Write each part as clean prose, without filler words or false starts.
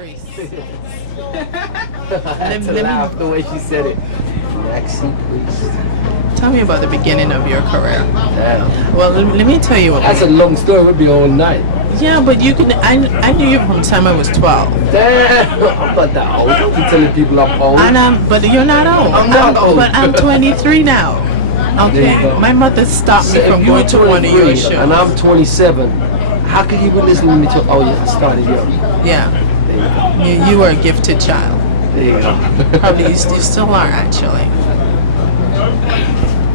Priest. I had to laugh the way she said it. Maxi Priest. Tell me about the beginning of your career. Damn. Well, let me tell you. That's a long story. It would be all night. Yeah, but you can. I knew you from the time I was 12. Damn. I'm not that old. Don't be telling people I'm old. But you're not old. I'm not old. But I'm 23 now. Okay. My mother stopped me from going to one of your shows. And I'm 27. How could you be listening to me? Oh yeah, I started young. Yeah. You were a gifted child. There you go. Probably you still are actually.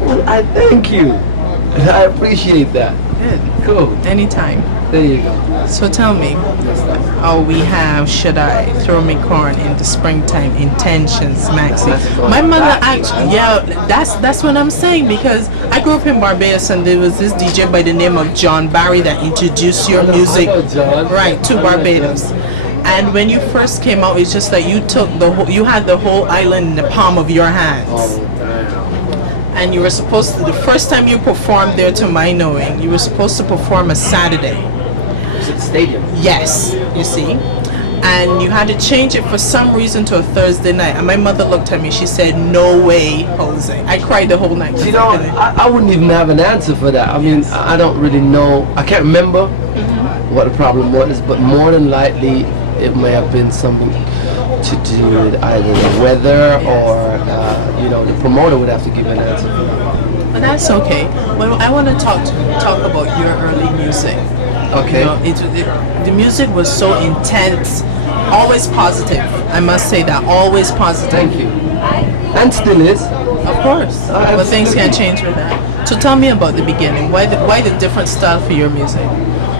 Well, I thank you. I appreciate that. Good. Cool. Anytime. There you go. So tell me, we have Should I Throw Me Corn in the Springtime, Intentions, Maxi. My mother actually, yeah, that's what I'm saying, because I grew up in Barbados and there was this DJ by the name of John Barry that introduced your music right to Barbados. And when you first came out, it's just like you had the whole island in the palm of your hands. Oh, damn. And you were supposed to, the first time you performed there, to my knowing, you were supposed to perform a Saturday. Was it the stadium? Yes, you see. And you had to change it for some reason to a Thursday night. And my mother looked at me, she said, "No way, Jose." I cried the whole night. You know, I wouldn't even have an answer for that. I mean, I don't really know. I can't remember what the problem was, but more than likely, it may have been something to do with either the weather or, the promoter would have to give an answer. But that's okay. Well, I want to talk about your early music. Okay. The music was so intense, always positive. I must say that, always positive. Thank you. And still is. Of course. But things can change with that. So tell me about the beginning. Why the different style for your music?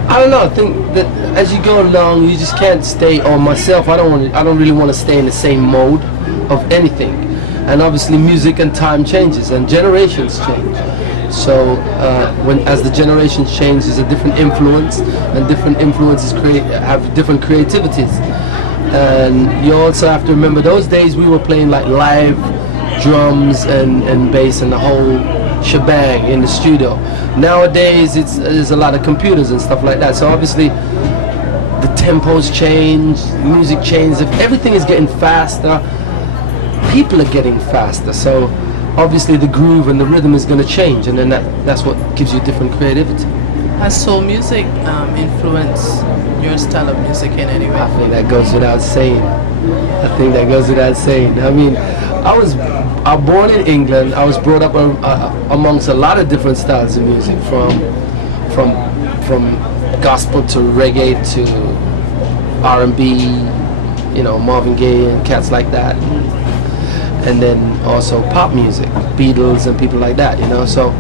I don't know. I think that as you go along, you just can't stay. Or myself, I don't really want to stay in the same mode of anything. And obviously, music and time changes, and generations change. So as the generations change, there's a different influence, and different influences have different creativities. And you also have to remember, those days we were playing like live drums and bass and the whole shebang in the studio. Nowadays there's a lot of computers and stuff like that, so obviously the tempos change, music changes, if everything is getting faster, people are getting faster, so obviously the groove and the rhythm is going to change, and then that's what gives you different creativity. Has soul music influenced your style of music in any way? I think that goes without saying. I mean, I was born in England. I was brought up amongst a lot of different styles of music, from gospel to reggae to R&B, Marvin Gaye and cats like that, and then also pop music, Beatles and people like that. So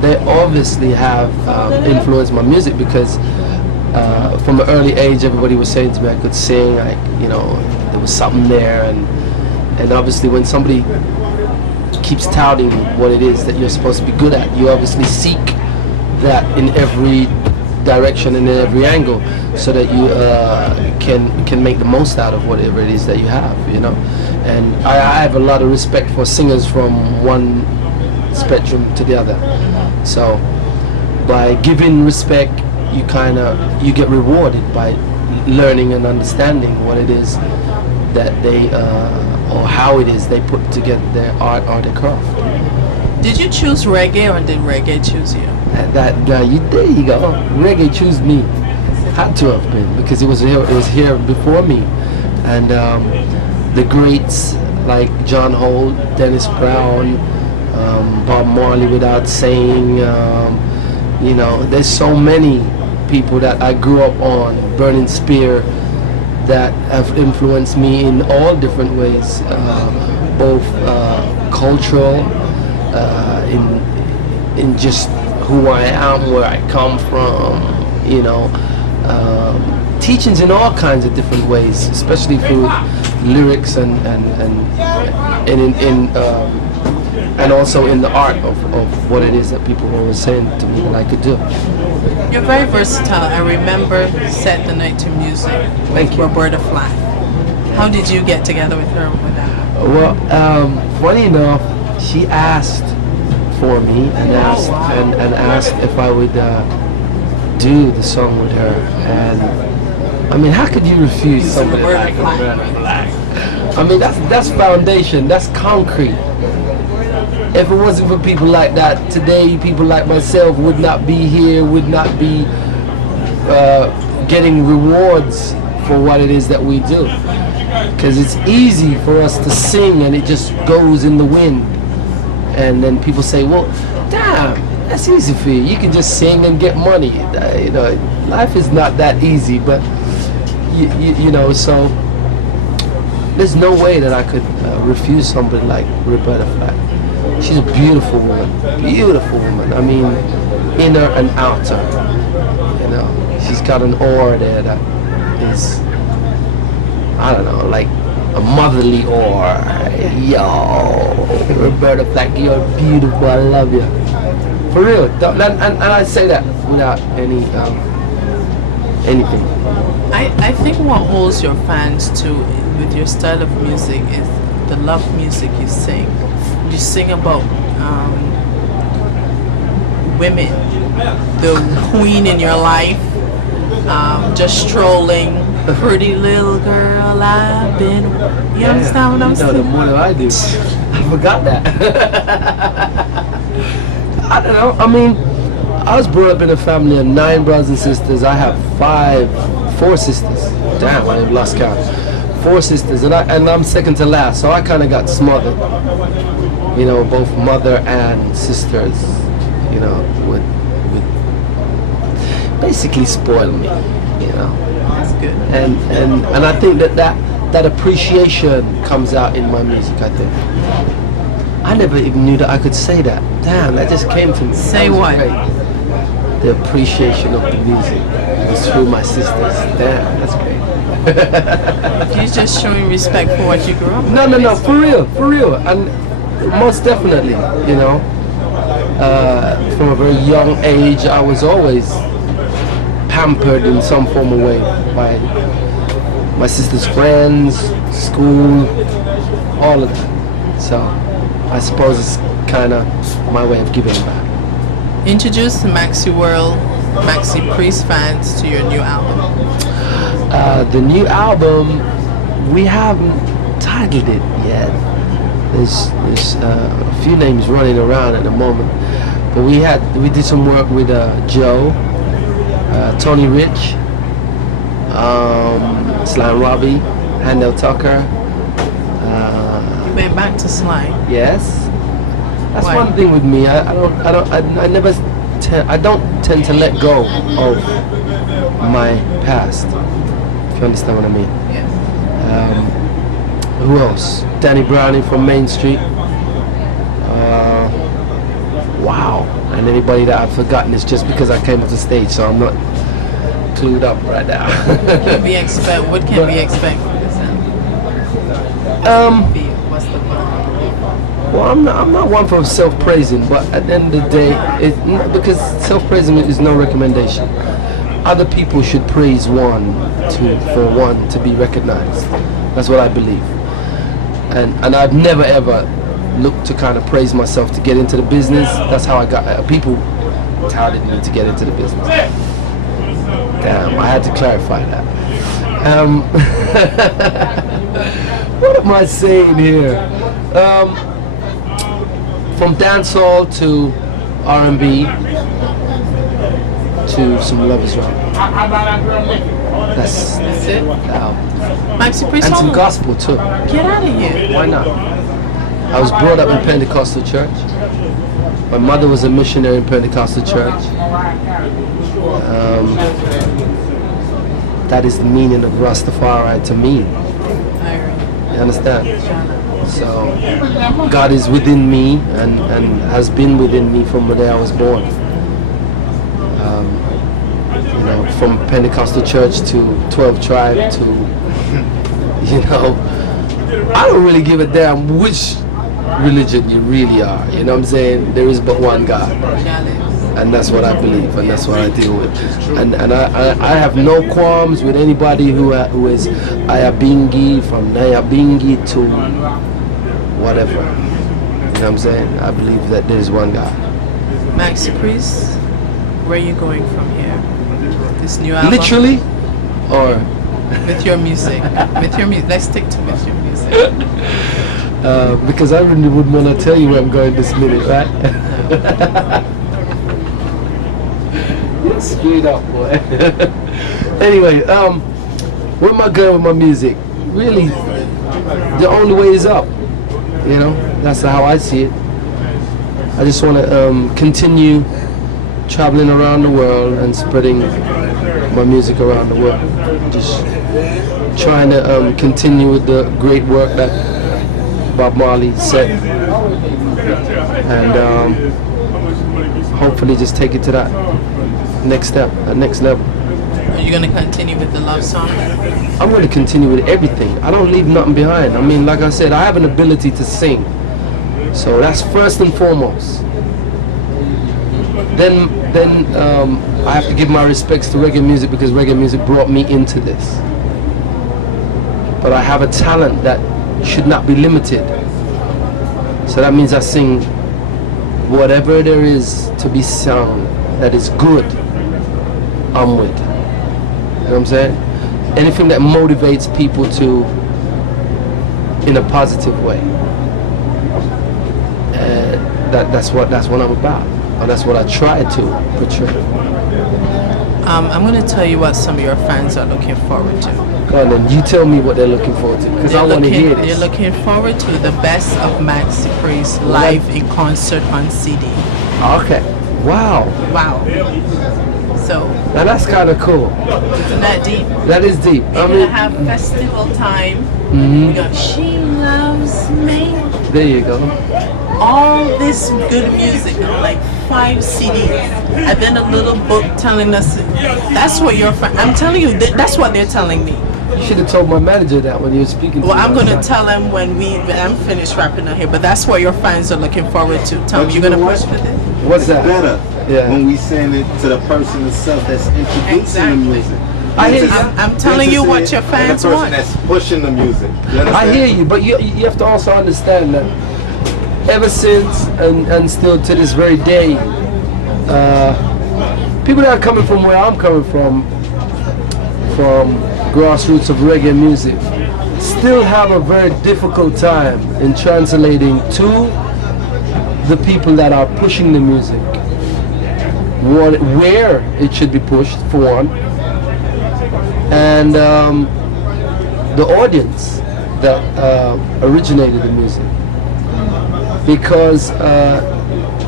they obviously have influenced my music, because from an early age, everybody was saying to me I could sing, there was something there, and obviously when somebody keeps touting what it is that you're supposed to be good at, you obviously seek that in every direction and in every angle, so that you can make the most out of whatever it is that you have, And I have a lot of respect for singers from one spectrum to the other. So by giving respect, you get rewarded by learning and understanding what it is that they or how it is they put together their art or their craft. Did you choose reggae, or did reggae choose you? There you go. Reggae chose me. Had to have been, because it was here before me, and the greats like John Holt, Dennis Brown, Bob Marley, without saying. There's so many people that I grew up on, Burning Spear, that have influenced me in all different ways, both cultural, in just who I am, where I come from, teachings in all kinds of different ways, especially through lyrics and also in the art of what it is that people were always saying to me that I could do. You're very versatile. I remember Set the Night to Music with Roberta Flack. How did you get together with her with that? Well, funny enough, she asked for me and asked if I would do the song with her, and I mean, how could you refuse somebody like Roberta Flack? I mean, that's foundation, that's concrete. If it wasn't for people like that, today people like myself would not be here, would not be getting rewards for what it is that we do. Because it's easy for us to sing and it just goes in the wind. And then people say, well, damn, that's easy for you. You can just sing and get money. You know, life is not that easy, but you know, so there's no way that I could refuse somebody like Roberta Flack. She's a beautiful woman, beautiful woman. I mean, inner and outer. You know, she's got an aura there that is, I don't know, like a motherly aura. Yo, Roberta Flack, you're beautiful. I love you. For real. And I say that without any anything. I think what holds your fans to with your style of music is the love music you sing. You sing about women, the queen in your life, just strolling, pretty little girl I've been. You understand what I'm saying? No, more than I do. I forgot that. I don't know. I mean, I was brought up in a family of 9 brothers and sisters. I have 4 sisters. Damn, I've lost count. 4 sisters, and I'm second to last, so I kind of got smothered. You know, both mother and sisters, you know, would basically spoil me, you know. That's good. And I think that appreciation comes out in my music, I think. I never even knew that I could say that. Damn, that just came to me. Say what? Great. The appreciation of the music was through my sisters. Damn, that's great. You're just showing respect for what you grew up with. No, for real. And most definitely, you know, from a very young age, I was always pampered in some form of way by my sister's friends, school, all of that. So I suppose it's kind of my way of giving back. Introduce the Maxi World, Maxi Priest fans to your new album. The new album, we haven't titled it yet. There's a few names running around at the moment, but we did some work with Joe, Tony Rich, Sly Robbie, Handel Tucker. You went back to Sly. Yes, that's Why? one thing with me. I don't tend to let go of my past. If you understand what I mean. Yes. Who else? Danny Browning from Main Street. Wow. And anybody that I've forgotten is just because I came to the stage, so I'm not clued up right now. What can we expect from this album? What's the vibe? Well, I'm not one for self-praising, but at the end of the day, because self-praising is no recommendation. Other people should praise one to be recognized. That's what I believe. And I've never ever looked to kind of praise myself to get into the business. That's how I got. People touted me to get into the business. Damn, I had to clarify that. What am I saying here? From dancehall to R&B to some lovers rock. That's it. Maxi Priest and some song? gospel too. Get out of here. Why not? I was brought up in Pentecostal church. My mother was a missionary in Pentecostal church. That is the meaning of Rastafari to me. You understand? So God is within me and has been within me from the day I was born. You know, from Pentecostal church to 12 tribe to, you know, I don't really give a damn which religion you really are. You know what I'm saying? There is but one God. And that's what I believe, and that's what I deal with. And I have no qualms with anybody who is Ayabingi, from Nyabingi to whatever. You know what I'm saying? I believe that there is one God. Maxi Priest, where are you going from here? This new album? Literally, or With your music. With your music. Let's stick to with your music. Because I really wouldn't want to tell you where I'm going this minute, right? You're screwed up, boy. Anyway, where am I going with my music? Really, the only way is up. You know, that's how I see it. I just want to continue traveling around the world and spreading my music around the world. Just trying to continue with the great work that Bob Marley said, and hopefully just take it to that next step, that next level. Are you going to continue with the love song? I'm going to continue with everything. I don't leave nothing behind. I mean, like I said, I have an ability to sing, so that's first and foremost. Then I have to give my respects to reggae music, because reggae music brought me into this. But I have a talent that should not be limited. So that means I sing whatever there is to be sung that is good, I'm with. You know what I'm saying? Anything that motivates people to, in a positive way. That's what I'm about. Or that's what I try to portray. I'm going to tell you what some of your fans are looking forward to. Go on then, you tell me what they're looking forward to, because I want to hear this. They're looking forward to the best of Maxi Priest live in concert on CD. Okay. Wow. Wow. So. Now that's kind of cool. Isn't that deep? That is deep. We're going to have festival time. We got She Loves Me. There you go. All this good music, like 5 CDs, and then a little book telling us. That's what your friend. I'm telling you, that's what they're telling me. You should have told my manager that when you were speaking to me. Well, I'm going to tell him when I'm finished wrapping up here, but that's what your fans are looking forward to. Tell me, you're going to push for this? What's that? Better when we send it to the person itself that's introducing the music. I hear you. I'm telling you what your fans want. want. The person that's pushing the music. I hear you, but you have to also understand that ever since and still to this very day, people that are coming from where I'm coming from grassroots of reggae music, still have a very difficult time in translating to the people that are pushing the music where it should be pushed, for one, and the audience that originated the music, because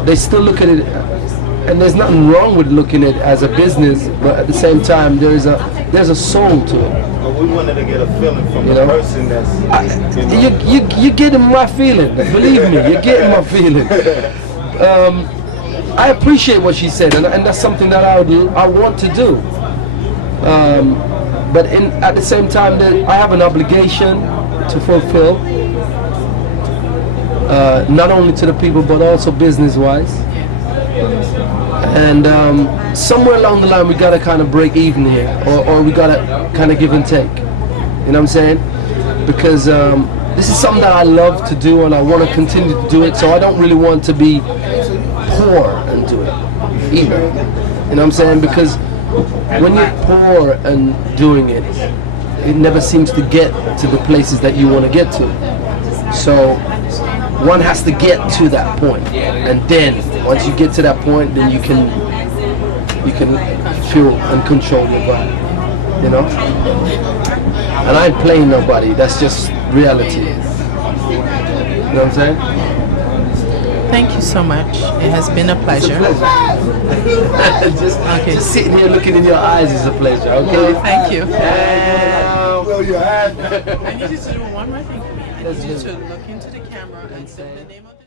they still look at it, and there's nothing wrong with looking at it as a business, but at the same time there's a soul to it. We wanted to get a feeling from the person that's. You're getting my feeling. Believe me, you're getting my feeling. I appreciate what she said, and that's something that I want to do. But at the same time, I have an obligation to fulfill, not only to the people but also business-wise. And somewhere along the line, we gotta kind of break even here, or we gotta kind of give and take. You know what I'm saying? Because this is something that I love to do, and I want to continue to do it. So I don't really want to be poor and do it either. You know what I'm saying? Because when you're poor and doing it, it never seems to get to the places that you want to get to. So one has to get to that point, and then once you get to that point, then you can feel and control your body, you know. And I ain't playing nobody. That's just reality. You know what I'm saying? Thank you so much. It has been a pleasure. It's a pleasure. Just sitting here looking in your eyes is a pleasure. Okay. Thank you. Well, you had. I need you to do one more thing for me. I need you to look into the camera and say the name of